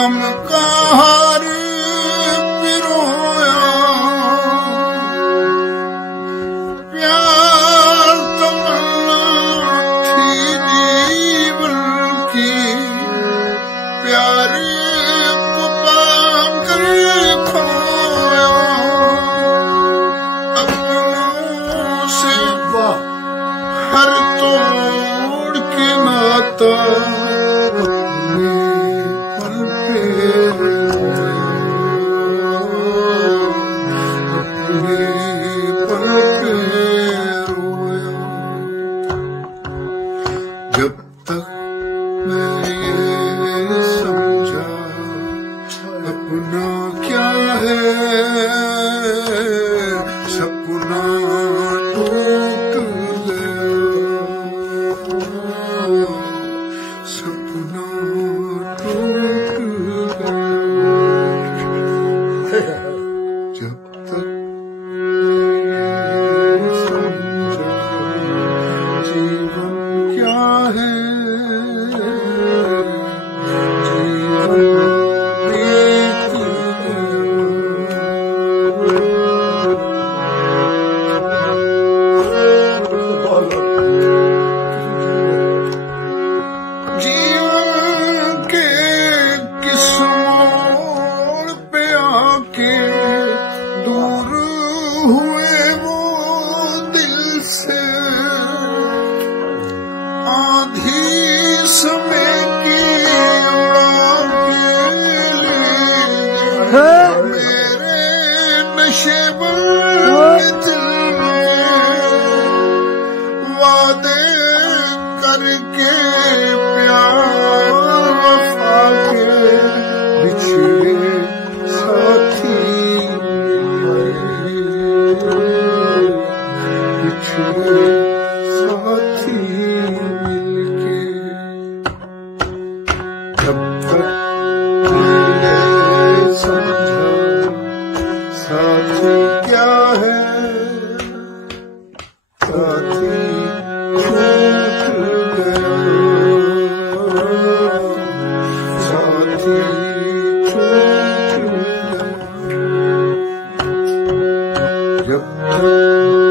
गम का हार पिरोया, प्यार तमन्ना थी जीवन की, प्यार को पाकर खोया, अपनों से हर तोड़ के नाता जब तक मैं ये समझा अपना क्या है, सपना टूट गया, सपना टूट गया। जब तक मैं समझा जीवन क्या है, जीवन बीत जीवन के किस मोड़ पे आके दूर हुए वो दिल से, आधी समय की उड़ान के लिए मेरे नशे बन दिल में वादे करके प्यार वफा के बिछड़े साथी, बिछड़े साथी मिलके। जब तक मैंने समझा साथी क्या है, साथी छूट गया, साथी छूट गया। जब तक